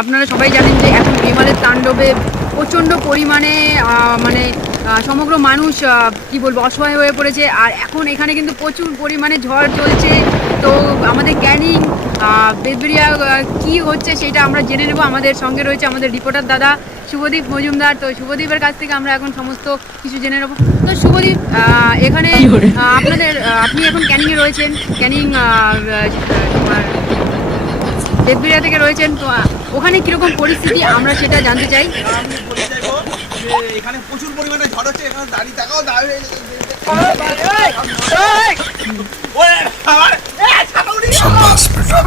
আপনারা সবাই জানেন যে এখন রেমালের তাণ্ডবে প্রচণ্ড পরিমাণে মানে সমগ্র মানুষ কি বলবো অসহায় হয়ে পড়েছে। আর এখন এখানে কিন্তু প্রচুর পরিমাণে ঝড় চলছে। তো আমাদের ক্যানিং বেদবেরিয়া কী হচ্ছে সেটা আমরা জেনে নেব। আমাদের সঙ্গে রয়েছে আমাদের রিপোর্টার দাদা শুভদীপ মজুমদার। তো শুভদীপের কাছ থেকে আমরা এখন সমস্ত কিছু জেনে নেব। তো শুভদীপ, এখানে আপনি এখন ক্যানিংয়ে রয়েছেন, ক্যানিং তোমার বেদবেরিয়া থেকে রয়েছেন। তো ওখানে কীরকম পরিস্থিতি আমরা সেটা জানতে চাই। আমি বলতে চাইবো যে এখানে প্রচুর পরিমাণে ঝড় হচ্ছে। এখানে দাঁড়িয়ে থাকাও দাঁড় হয়ে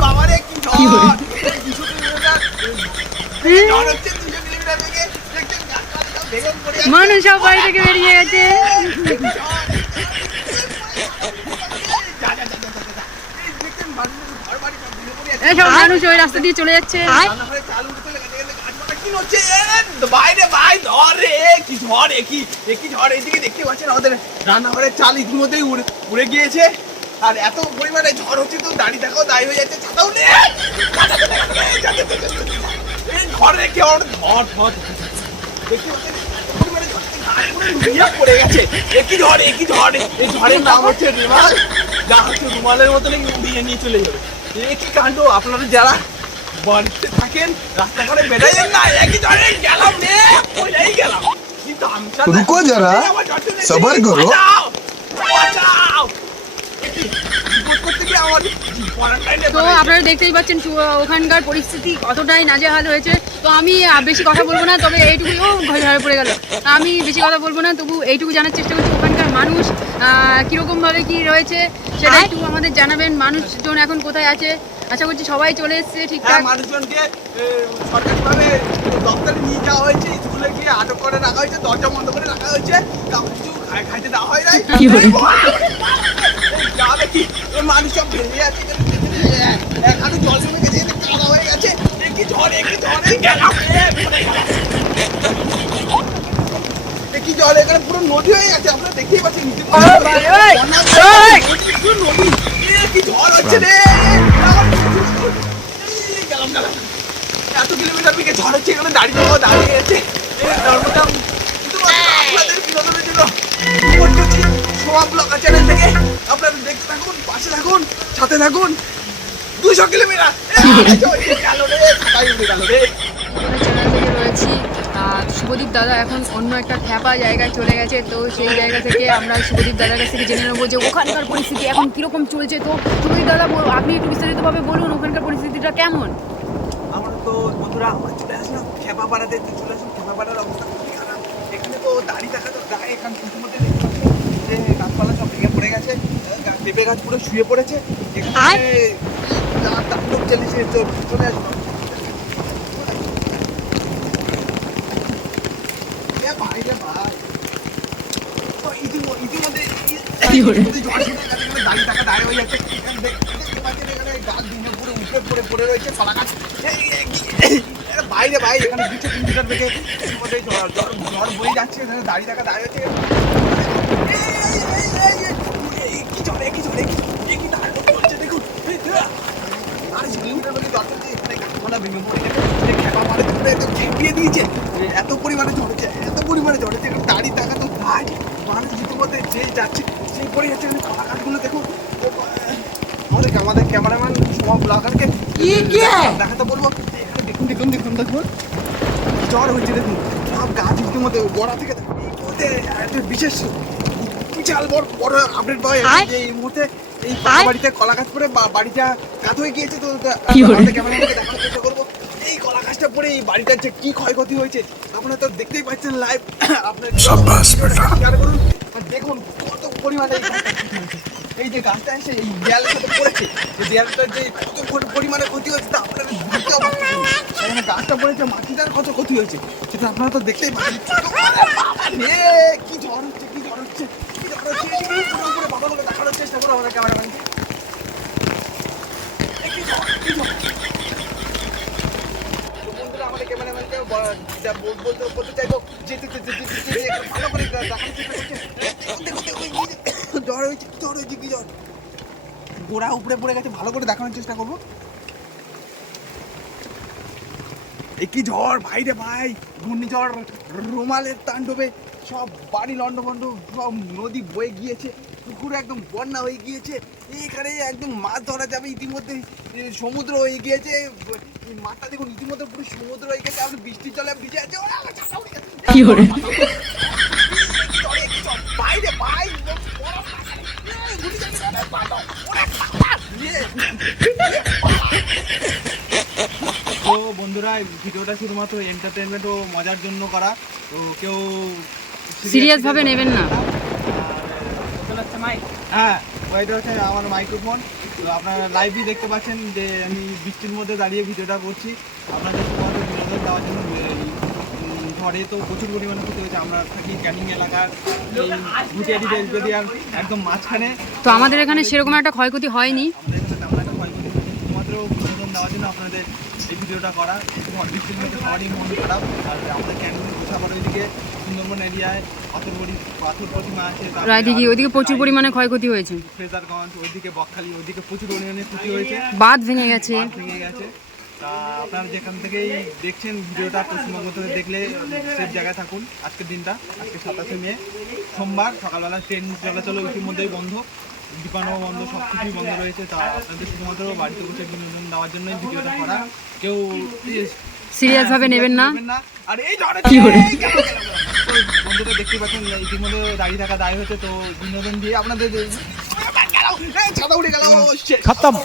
বাবারে কি ঝড়! 200 কিলোমিটার ঝড় হচ্ছে, 200 কিলোমিটার থেকে দেখছেন গাছপালা সব ভেঙে পড়ে যাচ্ছে। মানুষ সব বাড়ি থেকে বেরিয়ে গেছে। এসব মানুষ ওই রাস্তা দিয়ে চলে যাচ্ছে। রান্নাঘরে চাল উঠে চলে গেছে, গাছপালা কি হচ্ছে? বাইরে ভাই ঝড় রে, কি ঝড়! একই ঝড়। এইদিকে দেখতে পাচ্ছেন আমাদের রান্নাঘরের চাল ইতিমধ্যেই উড়ে গিয়েছে। আর এত পরিমাণে ঝড় হচ্ছে তো দাঁড়িয়ে থাকাও দায়ী হয়ে যাচ্ছে। ছাতাও নেই, ঝড় রে, কেমন ঝড় দেখতে পাচ্ছেন এত পরিমাণে ঝড়, গাছ পুরো ডুবিয়ে পড়ে গেছে। একই ঝড়। এই ঝড়ের নাম হচ্ছে রেমাল, যা হচ্ছে রুমালের মতো উড়িয়ে নিয়ে চলে যাবে। একই কাণ্ড। আপনারা যারা বাড়িতে থাকেন রাস্তাঘাটে বেড়াইয়েন না, একই ঝড়ে গেলাম রে, ওই গেলাম। কিন্তু আমি रुको जरा, सबर करो। তো আপনারা দেখতেই পাচ্ছেন ওখানকার পরিস্থিতি কতটাই নাজেহাল হয়েছে। তো আমি বেশি কথা বলবো না, তবে এইটুকুই ঘরে পড়ে গেল। আমি বেশি কথা বলবো না, তবু এইটুকু জানার চেষ্টা করছি ওখানকার মানুষ কীরকমভাবে কী রয়েছে সেটা একটু আমাদের জানাবেন। মানুষজন এখন কোথায় আছে? আশা করছি সবাই চলে এসছে ঠিকঠাক। মানুষজনকে সরকারিভাবে দপ্তরে নিয়ে যাওয়া হয়েছে, স্কুলে গিয়ে আটক করে রাখা হয়েছে, দরজা বন্ধ করে রাখা হয়েছে, কাউকে কিছু খাইতে দেওয়া হয় নাই। যাবে কি মানুষ সব ভেঙে যাচ্ছে, এখানে জল জমে গেছে, কাদা হয়ে গেছে। একই ঝড়ে গেলাম, একই জল এখানে পুরো নদী হয়ে গেছে। আপনারা দেখতেই পাচ্ছেন নদী, কি ঝড় হচ্ছে রে। গেলাম এত কিলোমিটার দিকে ঝড় হচ্ছে, এখানে দাঁড়িয়ে গেছে। আপনাদের বিনোদনের জন্য সোয়া ব্লগার চ্যানেল থেকে আপনারা দেখতে থাকুন, পাশে থাকুন, সাথে থাকুন। 200 কিলোমিটার গেল রে, গেল রে। চ্যানেল থেকে রয়েছি। শুভদীপ দাদা এখন অন্য একটা খ্যাপা জায়গায় চলে গেছে। তো সেই জায়গা থেকে আমরা শুভদীপ দাদার কাছ থেকে জেনে নেবো যে ওখানকার পরিস্থিতি এখন কীরকম চলছে। তো শুভদীপ দাদা, আপনি একটু বিস্তারিতভাবে বলুন ওখানকার পরিস্থিতিটা কেমন। আমরা তো বন্ধুরা আমরা চলে আসলাম খেপা পাড়াতে। চলে আসলাম খেপা পাড়ার অবস্থা খুবই খারাপ। এখানে তো দাঁড়িয়ে থাকা তো গায়ে, এখানে ইতিমধ্যে দেখতে পাচ্ছি যে গাছপালা সব ভেঙে পড়ে গেছে, পেঁপে গাছ পুরো শুয়ে পড়েছে। এখানে তাণ্ডব চলেছে। চলে আসলাম ভাই রে ভাই। ইতিমধ্যে দাঁড়িয়ে থাকা দাঁড়িয়ে হয়ে যাচ্ছে। দেখতে পাচ্ছেন এখানে গাছ ভেঙে পুরো উপরে পড়ে রয়েছে, কলা গাছ। বাইরে ভাই, এখানে 200 কিলোমিটার থেকে ইতিমধ্যে ঝড় বয়ে যাচ্ছে, দাঁড়িয়ে থাকা দাঁড়িয়ে হচ্ছে। কি ঝড়, একই দাঁড়িয়ে হচ্ছে দেখুন। আর কিলোমিটার মধ্যে ঝড় চলছে, এখানে গাছপালা ভেঙে পড়ে গেছে, খেপা পাড়ে পুরো একদম খেপিয়ে দিয়েছে। এত পরিমাণে ঝড় হচ্ছে, দাঁড়িয়ে থাকা তো ভাই। মানুষ ইতিমধ্যে যে যাচ্ছে সেই পড়ে যাচ্ছে। কলা গাছগুলো দেখুন। আমাদের ক্যামেরাম্যান সব ব্লগারকে দেখাতে বলবো। এখানে দেখুন ঝড় হচ্ছে। দেখুন সব গাছ ইতিমধ্যে গোড়া থেকে বিশেষ বিশাল বড় আপডেট পাওয়া যাচ্ছে যে এই মুহূর্তে এই বাড়িতে কলা গাছ পড়ে বাড়িটা কাত হয়ে গিয়েছে। তো ক্যামেরাম্যানকে দেখানোর চেষ্টা করবো এই কলা গাছটা পড়ে এই বাড়িটার যে কি ক্ষয়ক্ষতি হয়েছে। আপনারা তো দেখতেই পাচ্ছেন লাইভ। আপনার শেয়ার করুন, দেখুন কত পরিমাণে এই যে গাছটা এসে এই দেয়ালের সাথে পড়েছে। এই দেয়ালটার যে কত পরিমাণে ক্ষতি হয়েছে তা আপনারা বুঝতেও পারছেন। এখানে গাছটা পড়েছে, মাটিটার কত ক্ষতি হয়েছে সেটা আপনারা তো দেখতেই পাচ্ছেন। কি ঝড় হচ্ছে। বাবাগুলো দেখানোর চেষ্টা করো আমাদের ক্যামেরাম্যানকে। আমাদের ক্যামেরাম্যানকে বলতে চাইবো যেতে ভালো করে দেখানোর চেষ্টা করছে। ঝড় হয়েছে কি ঝড়, গোড়া উপরে পড়ে গেছে, ভালো করে দেখানোর চেষ্টা করবো। এ কি ঝড় ভাই রে ভাই, ঘূর্ণিঝড় রুমালের তাণ্ডবে সব বাড়ি লন্ডভন্ড, সব নদী বয়ে গিয়েছে, পুকুরে একদম বন্যা হয়ে গিয়েছে। এখানে একদম মাছ ধরা যাবে ইতিমধ্যে, সমুদ্র হয়ে গিয়েছে। এই মাঠটা দেখুন ইতিমধ্যে পুরো সমুদ্র হয়ে গেছে, আপনি বৃষ্টির জলে ভিজে আছে। ওরে আমার ছাতা উড়ে গেছে। কি করে কি ঝড়, ভাই রে ভাই, তো বন্ধুরা ভিডিওটা শুধুমাত্র এন্টারটেনমেন্ট ও মজার জন্য করা, তো কেউ সিরিয়াস ভাবে নেবেন না। হ্যাঁ, ওইটা হচ্ছে আমার মাইক্রোফোন। তো আপনারা লাইভই দেখতে পাচ্ছেন যে আমি বৃষ্টির মধ্যে দাঁড়িয়ে ভিডিওটা করছি আপনাদের শুধুমাত্র বিনোদন দেওয়ার জন্য। ঝড়ে তো প্রচুর পরিমাণে ক্ষতি হয়েছে। আমরা থাকি ক্যানিং এলাকার এই ভুটিয়ারি বেলবেদিয়ার একদম মাঝখানে। তো আমাদের এখানে সেরকম একটা ক্ষয়ক্ষতি হয়নি। আমাদের এখানে তেমন একটা ক্ষয়ক্ষতি হয়নি, শুধুমাত্র বিনোদন দেওয়ার জন্য আপনাদের এই ভিডিওটা করা। ঝড় বৃষ্টির মধ্যে সবারই মন খারাপ। আর আমাদের ক্যানিং গোছাপাড় ওইদিকে সুন্দরবন এরিয়ায় পাথর প্রতিমা আছে, ওইদিকে প্রচুর পরিমাণে ক্ষয়ক্ষতি হয়েছে, ফ্রেজারগঞ্জ ওইদিকে বকখালি ওইদিকে প্রচুর পরিমাণে ক্ষতি হয়েছে, বাঁধ ভেঙে গেছে। বাঁধ ভেঙে গেছে। তা আপনারা যেখান থেকেই দেখছেন ভিডিওটা পশ্চিমবঙ্গ থেকে দেখলে সেফ জায়গায় থাকুন। আজকের দিনটা আজকে 27শে মে সোমবার সকালবেলা ট্রেন চলাচল ইতিমধ্যেই বন্ধ, বিমানও বন্ধ, সব কিছুই বন্ধ রয়েছে। তা আপনাদের শুধুমাত্র বাড়িতে বসে বিনোদন দেওয়ার জন্যই ভিডিওটা করা, কেউ সিরিয়াস ভাবে নেবেন না। আর এই ঝড়ে কি করে? বন্ধুরা দেখতে পাচ্ছেন ইতিমধ্যে দাঁড়িয়ে থাকা দায় হচ্ছে, তো বিনোদন দিয়ে আপনাদের ছাতা উড়ে গেল। खत्म।